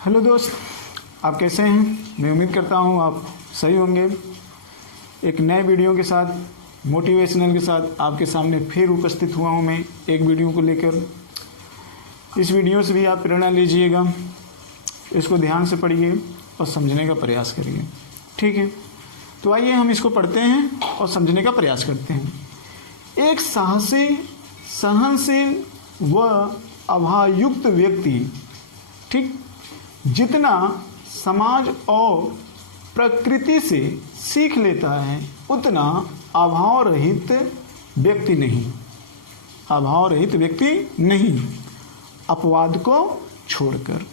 Hello दोस्त, आप कैसे हैं? मैं उम्मीद करता हूं आप सही होंगे। एक नए वीडियो के साथ, मोटिवेशनल के साथ आपके सामने फिर उपस्थित हुआ हूं मैं एक वीडियो को लेकर। इस वीडियो से भी आप प्रेरणा लीजिएगा, इसको ध्यान से पढ़िए और समझने का प्रयास करिए। ठीक है, तो आइए हम इसको पढ़ते हैं और समझने का प्रयास करते हैं। एक साहसी, सहनशील व अभायुक्त व्यक्ति, ठीक, जितना समाज और प्रकृति से सीख लेता है उतना अभाव रहित व्यक्ति नहीं। अभाव रहित व्यक्ति नहीं, अपवाद को छोड़कर।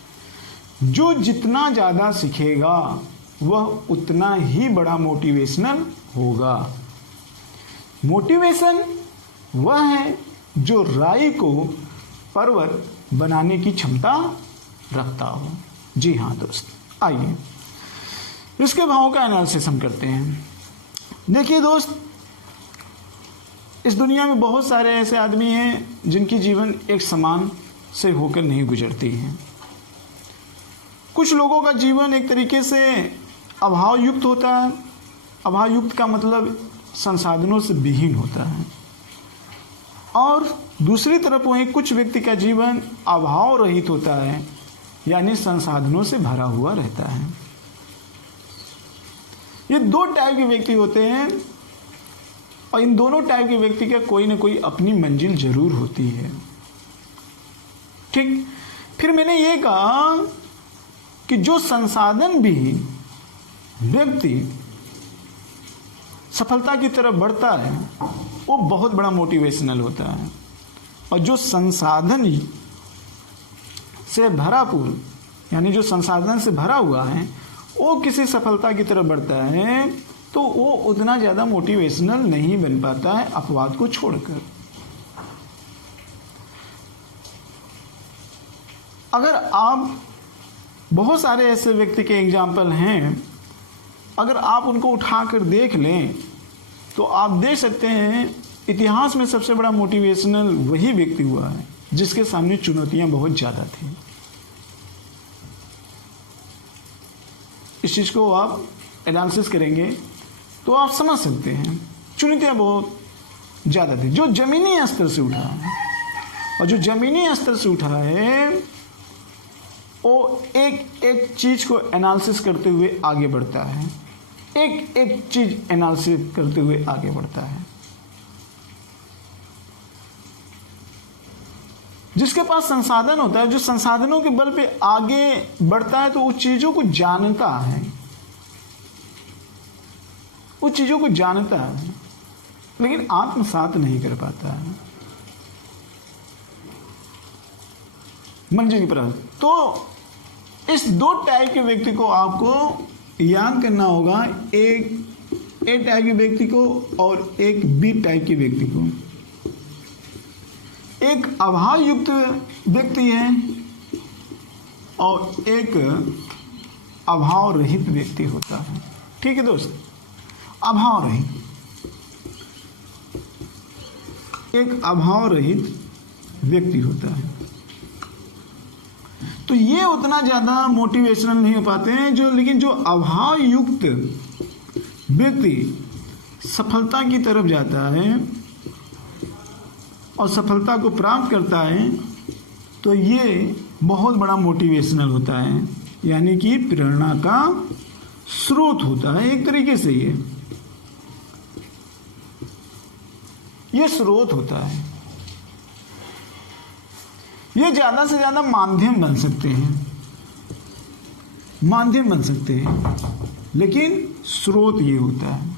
जो जितना ज़्यादा सीखेगा वह उतना ही बड़ा मोटिवेशनल होगा। मोटिवेशन वह है जो राई को पर्वत बनाने की क्षमता रखता हो। जी हाँ दोस्त, आइए इसके भावों का एनालिसिस हम करते हैं। देखिए दोस्त, इस दुनिया में बहुत सारे ऐसे आदमी हैं जिनकी जीवन एक समान से होकर नहीं गुजरती है। कुछ लोगों का जीवन एक तरीके से अभाव युक्त होता है। अभाव युक्त का मतलब संसाधनों से विहीन होता है। और दूसरी तरफ वहीं कुछ व्यक्ति का जीवन अभाव रहित होता है, यानी संसाधनों से भरा हुआ रहता है। ये दो टाइप के व्यक्ति होते हैं और इन दोनों टाइप के व्यक्ति का कोई ना कोई अपनी मंजिल जरूर होती है। ठीक, फिर मैंने ये कहा कि जो संसाधन भी व्यक्ति सफलता की तरफ बढ़ता है वो बहुत बड़ा मोटिवेशनल होता है, और जो संसाधन से भरापूर, यानी जो संसाधन से भरा हुआ है, वो किसी सफलता की तरफ बढ़ता है तो वो उतना ज़्यादा मोटिवेशनल नहीं बन पाता है, अपवाद को छोड़कर। अगर आप, बहुत सारे ऐसे व्यक्ति के एग्जाम्पल हैं, अगर आप उनको उठाकर देख लें तो आप देख सकते हैं इतिहास में सबसे बड़ा मोटिवेशनल वही व्यक्ति हुआ है जिसके सामने चुनौतियां बहुत ज़्यादा थी। इस चीज़ को आप एनालिसिस करेंगे तो आप समझ सकते हैं चुनौतियां बहुत ज़्यादा थी। जो ज़मीनी स्तर से उठा है, और जो ज़मीनी स्तर से उठा है वो एक एक चीज़ को एनालिसिस करते हुए आगे बढ़ता है। एक एक चीज़ एनालिसिस करते हुए आगे बढ़ता है। जिसके पास संसाधन होता है, जो संसाधनों के बल पे आगे बढ़ता है, तो उस चीजों को जानता है, उस चीजों को जानता है, लेकिन आत्मसात नहीं कर पाता है मंजिल की तरफ। तो इस दो टाइप के व्यक्ति को आपको याद करना होगा, एक ए टाइप के व्यक्ति को और एक बी टाइप के व्यक्ति को। एक अभाव युक्त व्यक्ति है और एक अभाव रहित व्यक्ति होता है। ठीक है दोस्त, अभाव रहित, एक अभाव रहित व्यक्ति होता है। तो ये उतना ज़्यादा मोटिवेशनल नहीं हो पाते हैं लेकिन जो अभाव युक्त व्यक्ति सफलता की तरफ जाता है और सफलता को प्राप्त करता है, तो ये बहुत बड़ा मोटिवेशनल होता है, यानी कि प्रेरणा का स्रोत होता है। एक तरीके से ये स्रोत होता है। ये ज़्यादा से ज़्यादा माध्यम बन सकते हैं, माध्यम बन सकते हैं, लेकिन स्रोत ये होता है।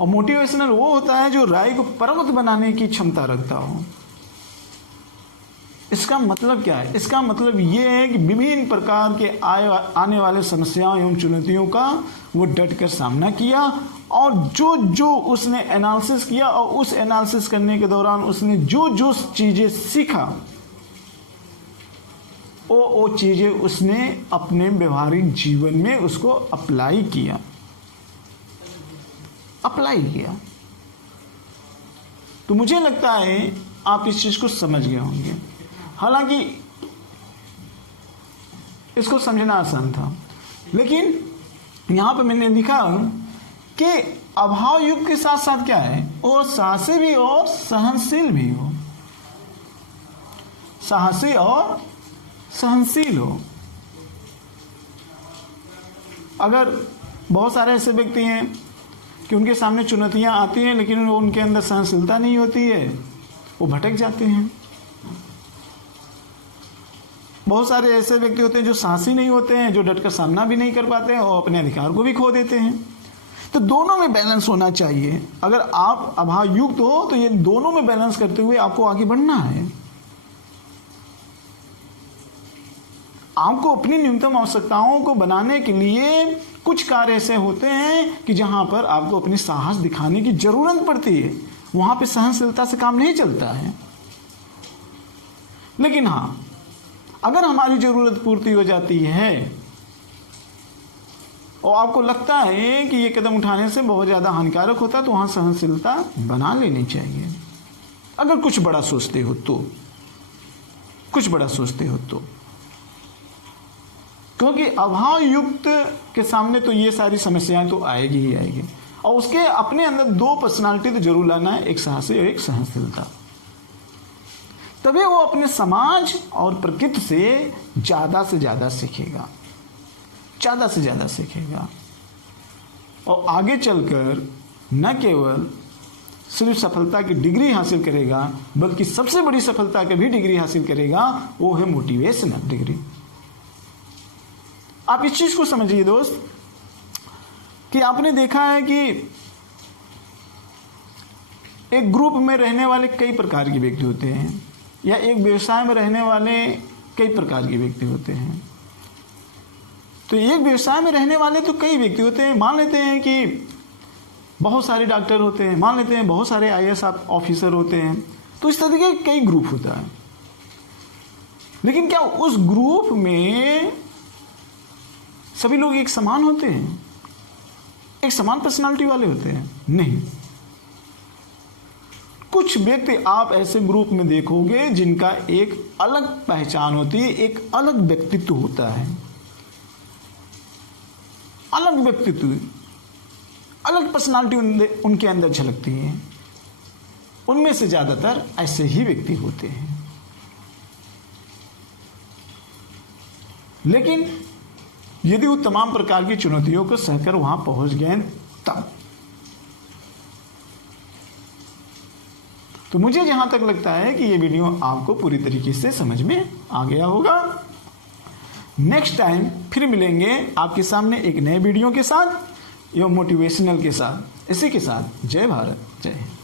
और मोटिवेशनल वो होता है जो राई को पर्वत बनाने की क्षमता रखता हो। इसका मतलब क्या है? इसका मतलब ये है कि विभिन्न प्रकार के आने वाले समस्याओं एवं चुनौतियों का वो डट कर सामना किया, और जो जो उसने एनालिसिस किया और उस एनालिसिस करने के दौरान उसने जो जो चीज़ें सीखा, वो चीज़ें उसने अपने व्यवहारिक जीवन में उसको अप्लाई किया। तो मुझे लगता है आप इस चीज़ को समझ गए होंगे। हालांकि इसको समझना आसान था। लेकिन यहाँ पे मैंने लिखा कि अभाव युक्त के साथ साथ क्या है, वो साहसी भी और सहनशील भी हो, साहसी और सहनशील हो। अगर बहुत सारे ऐसे व्यक्ति हैं कि उनके सामने चुनौतियां आती हैं लेकिन वो उनके अंदर सहनशीलता नहीं होती है, वो भटक जाते हैं। बहुत सारे ऐसे व्यक्ति होते हैं जो साहसी नहीं होते हैं, जो डट कर सामना भी नहीं कर पाते हैं और अपने अधिकार को भी खो देते हैं। तो दोनों में बैलेंस होना चाहिए। अगर आप अभाव युक्त हो तो ये दोनों में बैलेंस करते हुए आपको आगे बढ़ना है। आपको अपनी न्यूनतम आवश्यकताओं को बनाने के लिए कुछ कार्य ऐसे होते हैं कि जहां पर आपको अपनी साहस दिखाने की जरूरत पड़ती है, वहां पे सहनशीलता से काम नहीं चलता है। लेकिन हां, अगर हमारी जरूरत पूर्ति हो जाती है और आपको लगता है कि ये कदम उठाने से बहुत ज्यादा हानिकारक होता है, तो वहां सहनशीलता बना लेनी चाहिए। अगर कुछ बड़ा सोचते हो तो, कुछ बड़ा सोचते हो तो, क्योंकि अभाव युक्त के सामने तो ये सारी समस्याएं तो आएगी ही आएगी। और उसके अपने अंदर दो पर्सनालिटी तो जरूर लाना है, एक साहसी और एक सहनशीलता। तभी वो अपने समाज और प्रकृति से ज्यादा सीखेगा, ज्यादा से ज्यादा सीखेगा। और आगे चलकर न केवल सिर्फ सफलता की डिग्री हासिल करेगा, बल्कि सबसे बड़ी सफलता की भी डिग्री हासिल करेगा, वो है मोटिवेशनल डिग्री। आप इस चीज को समझिए दोस्त कि आपने देखा है कि एक ग्रुप में रहने वाले कई प्रकार के व्यक्ति होते हैं, या एक व्यवसाय में रहने वाले कई प्रकार के व्यक्ति होते हैं। तो एक व्यवसाय में रहने वाले तो कई व्यक्ति होते हैं। मान लेते हैं कि बहुत सारे डॉक्टर होते हैं, मान लेते हैं बहुत सारे IAS ऑफिसर होते हैं। तो इस तरीके के कई ग्रुप होता है। लेकिन क्या उस ग्रुप में सभी लोग एक समान होते हैं, एक समान पर्सनालिटी वाले होते हैं? नहीं। कुछ व्यक्ति आप ऐसे ग्रुप में देखोगे जिनका एक अलग पहचान होती है, एक अलग व्यक्तित्व होता है, अलग व्यक्तित्व, अलग पर्सनालिटी उनके अंदर झलकती है। उनमें से ज्यादातर ऐसे ही व्यक्ति होते हैं। लेकिन यदि वो तमाम प्रकार की चुनौतियों को सहकर वहां पहुंच गए तब, तो मुझे जहां तक लगता है कि ये वीडियो आपको पूरी तरीके से समझ में आ गया होगा। नेक्स्ट टाइम फिर मिलेंगे आपके सामने एक नए वीडियो के साथ एवं मोटिवेशनल के साथ। इसी के साथ जय भारत, जय हिंद।